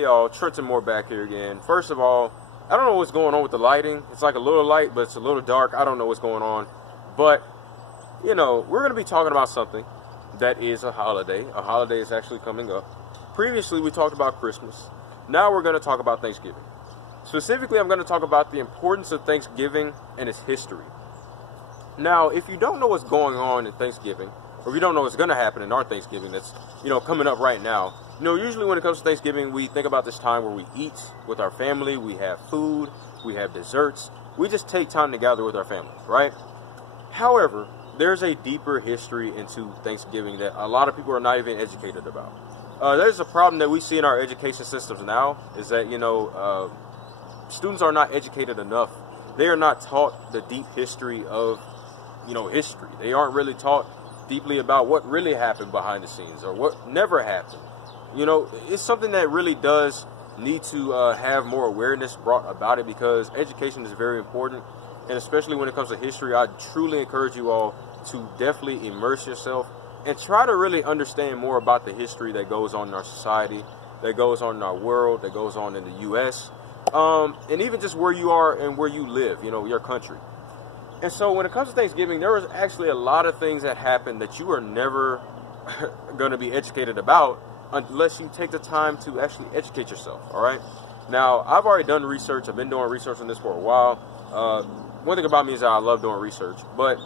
Hey y'all, Trenton Moore back here again. First of all, I don't know what's going on with the lighting. It's like a little light, but it's a little dark. I don't know what's going on. But, you know, we're going to be talking about something that is a holiday. A holiday is actually coming up. Previously, we talked about Christmas. Now we're going to talk about Thanksgiving. Specifically, I'm going to talk about the importance of Thanksgiving and its history. Now, if you don't know what's going on in Thanksgiving, or if you don't know what's going to happen in our Thanksgiving that's, coming up right now, usually when it comes to Thanksgiving, we think about this time where we eat with our family, we have food, we have desserts. We just take time to gather with our family, right? However, there's a deeper history into Thanksgiving that a lot of people are not even educated about. There's a problem that we see in our education systems now, is that, students are not educated enough. They are not taught the deep history of, history. They aren't really taught deeply about what really happened behind the scenes or what never happened. It's something that really does need to have more awareness brought about it, because education is very important. And especially when it comes to history, I truly encourage you all to definitely immerse yourself and try to really understand more about the history that goes on in our society, that goes on in our world, that goes on in the U.S., and even just where you are and where you live, your country. And so when it comes to Thanksgiving, there was actually a lot of things that happen that you are never going to be educated about unless you take the time to actually educate yourself, all right? Now, I've already done research. I've been doing research on this for a while. One thing about me is that I love doing research, but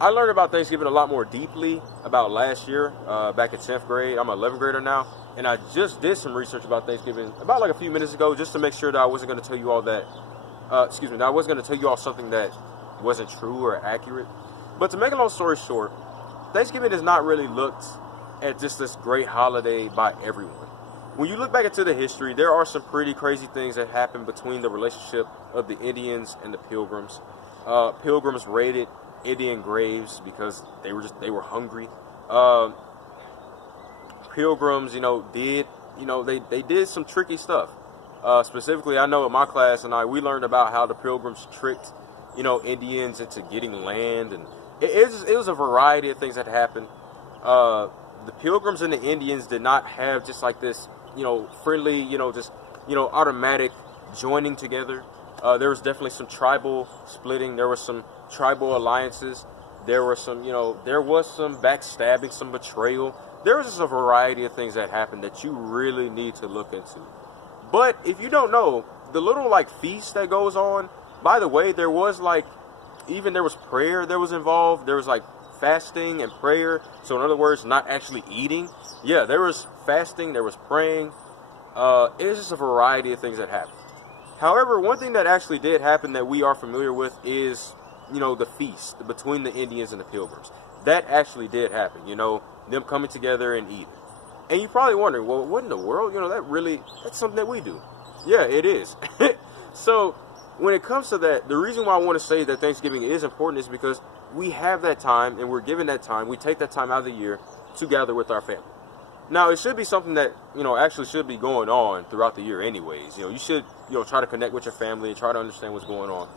I learned about Thanksgiving a lot more deeply about last year, back in 10th grade. I'm an 11th grader now, and I just did some research about Thanksgiving about like a few minutes ago, just to make sure that I wasn't going to tell you all that, that I wasn't going to tell you all something that wasn't true or accurate. But to make a long story short, Thanksgiving is not really looked at just this great holiday by everyone. When you look back into the history, there are some pretty crazy things that happened between the relationship of the Indians and the Pilgrims. Pilgrims raided Indian graves because they were hungry. Pilgrims, they did some tricky stuff. Specifically, I know in my class we learned about how the Pilgrims tricked, Indians into getting land, and it was a variety of things that happened. The Pilgrims and the Indians did not have just like this, friendly, automatic joining together. There was definitely some tribal splitting. There was some tribal alliances. There was some backstabbing, some betrayal. There was just a variety of things that happened that you really need to look into. But if you don't know, the little feast that goes on, by the way, there was prayer that was involved. There was fasting and prayer. So in other words, not actually eating. Yeah, there was fasting, there was praying. It's just a variety of things that happened. However, one thing that actually did happen that we are familiar with is, the feast between the Indians and the Pilgrims. That actually did happen, them coming together and eating. And you're probably wondering, well, what in the world? That's something that we do. Yeah, it is. So when it comes to that, the reason why I want to say that Thanksgiving is important is because we have that time, and we're given that time. We take that time out of the year to gather with our family. Now, it should be something that, actually should be going on throughout the year anyways. You should, try to connect with your family and try to understand what's going on.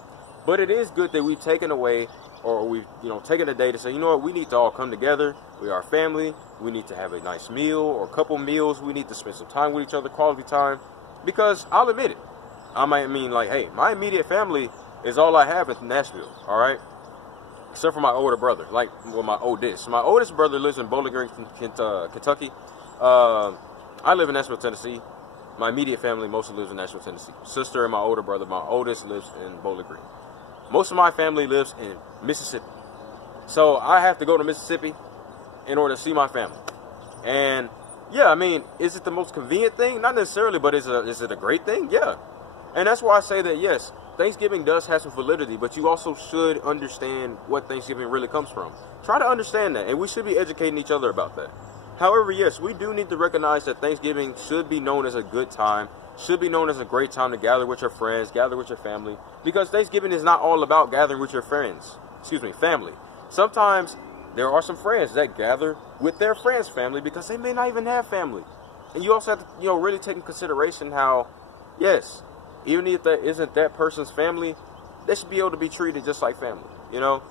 But it is good that we've taken away, or we've, taken a day to say, we need to all come together. We are a family. We need to have a nice meal or a couple meals. We need to spend some time with each other, quality time. Because I'll admit it. I might mean, hey, my immediate family is all I have in Nashville, all right? Except for my older brother, my oldest. My oldest brother lives in Bowling Green, Kentucky. I live in Nashville, Tennessee. My immediate family mostly lives in Nashville, Tennessee. Sister and my older brother, my oldest, lives in Bowling Green. Most of my family lives in Mississippi. So I have to go to Mississippi in order to see my family. And yeah, is it the most convenient thing? Not necessarily, but is it a great thing? Yeah. And that's why I say that, yes, Thanksgiving does have some validity, but you also should understand what Thanksgiving really comes from. Try to understand that, and we should be educating each other about that. However, yes, we do need to recognize that Thanksgiving should be known as a good time, should be known as a great time to gather with your friends, gather with your family, because Thanksgiving is not all about gathering with your family. Sometimes there are some friends that gather with their friends' family because they may not even have family. And you also have to, really take in consideration how, yes, even if that isn't that person's family, they should be able to be treated just like family, And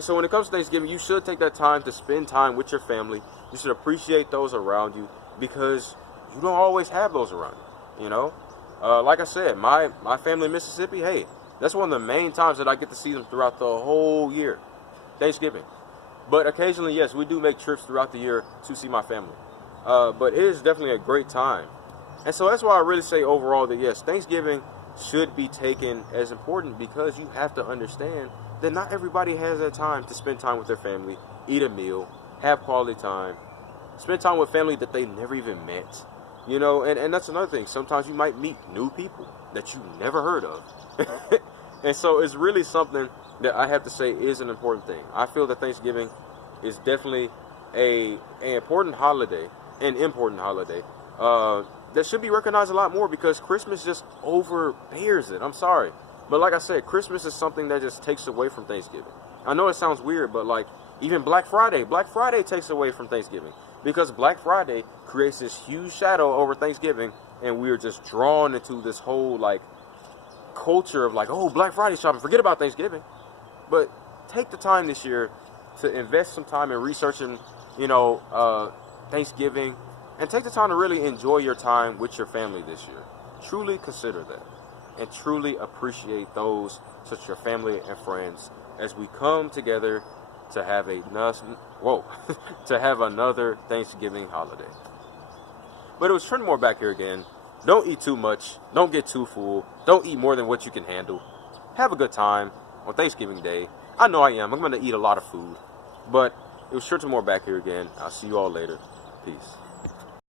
so when it comes to Thanksgiving, you should take that time to spend time with your family. You should appreciate those around you because you don't always have those around you. You know, like I said, my family in Mississippi. Hey, that's one of the main times that I get to see them throughout the whole year, Thanksgiving. But occasionally, yes, we do make trips throughout the year to see my family. But it is definitely a great time. And so that's why I really say overall that yes, Thanksgiving should be taken as important, because you have to understand that not everybody has that time to spend time with their family, eat a meal, have quality time, spend time with family that they never even met. You know, and that's another thing. Sometimes you might meet new people that you never heard of. And so it's really something that I have to say is an important thing. I feel that Thanksgiving is definitely an important holiday, that should be recognized a lot more, because Christmas just overbears it. I'm sorry. But like I said, Christmas is something that just takes away from Thanksgiving. I know it sounds weird, but like even Black Friday takes away from Thanksgiving, because Black Friday creates this huge shadow over Thanksgiving, and we're just drawn into this whole like culture of like, oh, Black Friday shopping, forget about Thanksgiving. But take the time this year to invest some time in researching, Thanksgiving, and take the time to really enjoy your time with your family this year. Truly consider that, and truly appreciate those such as your family and friends as we come together to have to have another Thanksgiving holiday. But it was Trent Moore back here again. Don't eat too much. Don't get too full. Don't eat more than what you can handle. Have a good time on Thanksgiving Day. I know I am. I'm going to eat a lot of food. But it was Trent Moore back here again. I'll see you all later. Peace.